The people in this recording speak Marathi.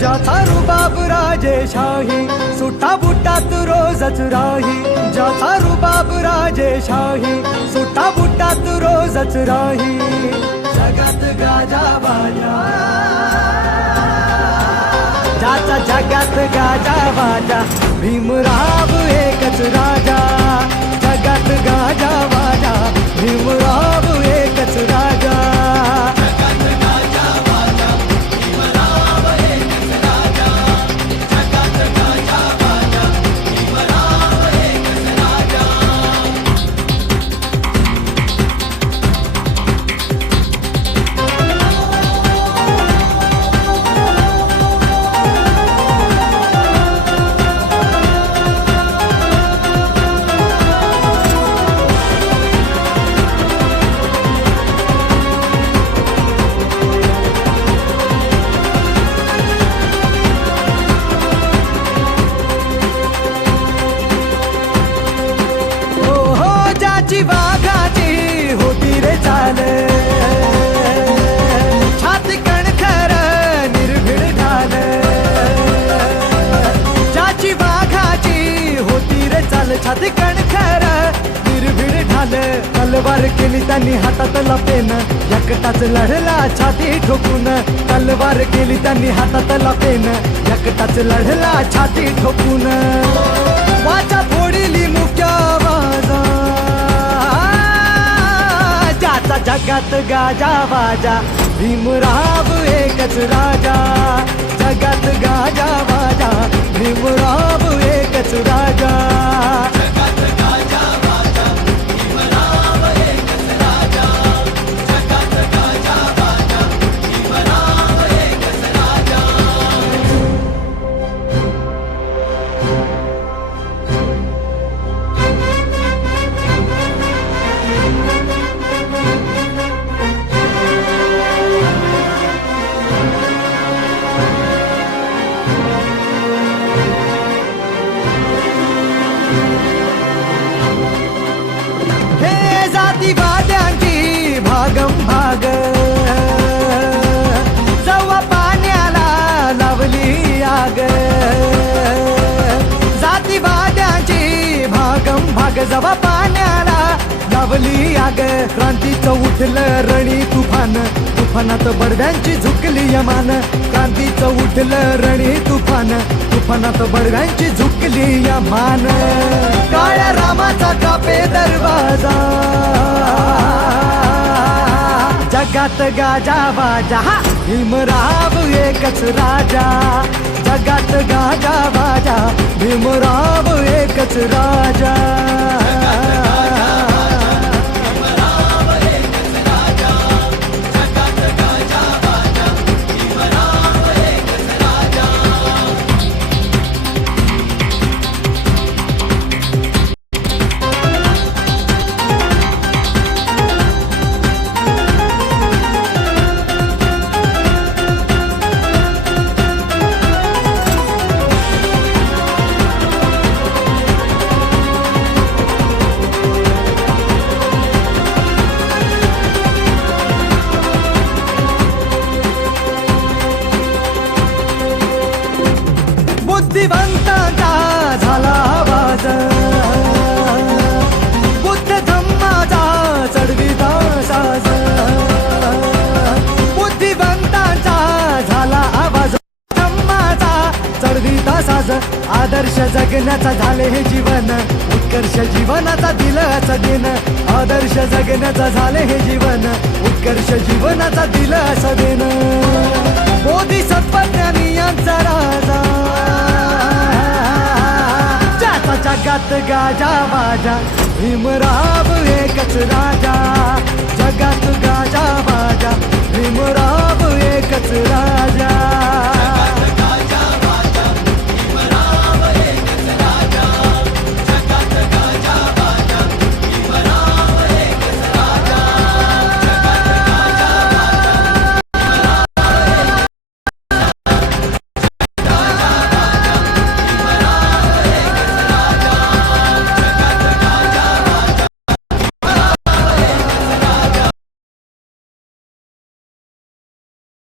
ज्याचा रुबाब राजेशाही सुटा बुटात रोजच राही ज्याचा रुबाब राजेशाही सुटा बुटात रोजच राही जगात गाजा बाजा ज्याचा जगात गाजा बाजा भीमराव एकच राजा जगात गाजा बाजा भीमराव एकच राजा वाघाची होती रे चाल छाती कणखर निर्भीड ढाल ज्याची वाघाची होती रे चाल छाती कणखर निर्भीड ढाल तलवार केली त्यांनी हातात लपेन एकटाच लढला छाती ठोकून तलवार केली त्यांनी हातात लपेन एकटाच लढला छाती ठोकून वाचा फोडली मुक्या आवाजा ज्याचा जगात गाजा बाजा भीमराव एकच राजा जगात गाजा बाजा भीमराव एकच राजा जगात गाजा बाजा भीमराव एकच राजा जगात गाजा बाजा भीमराव एकच राजा जातीवाद्यांची भागम भाग जवा पाण्याला लावली आग जातीवाद्यांची भागम भाग जवा पाण्याला लावली आग क्रांतीचं उठलं रणी तुफान तुफानात बडव्यांची झुकली यमान क्रांतीचं उठलं रणी तुफान तुफानात बडव्यांची झुकली यमान काळ्या रामाचा कापे दरवाजा जगात गाजा बाजा भीमराव एकच राजा जगात गाजा बाजा भीमराव एकच राजा बुद्धिवंतांचा झाला आवाज बुद्ध धम्माचा चढविता साज बुद्धिवंतांचा झाला आवाज धम्माचा चढविता साज आदर्श जगण्याचा झाले हे जीवन उत्कर्ष जीवनाचा दिलाच दिन आदर्श जगण्याचा झाले हे जीवन उत्कर्ष जीवनाचा दिलाच दिन बोधिसत्वज्ञानी यांचा राजा जगात गाजा बाजा भीमराव एकच राजा जगात गाजा बाजा भीमराव एकच राजा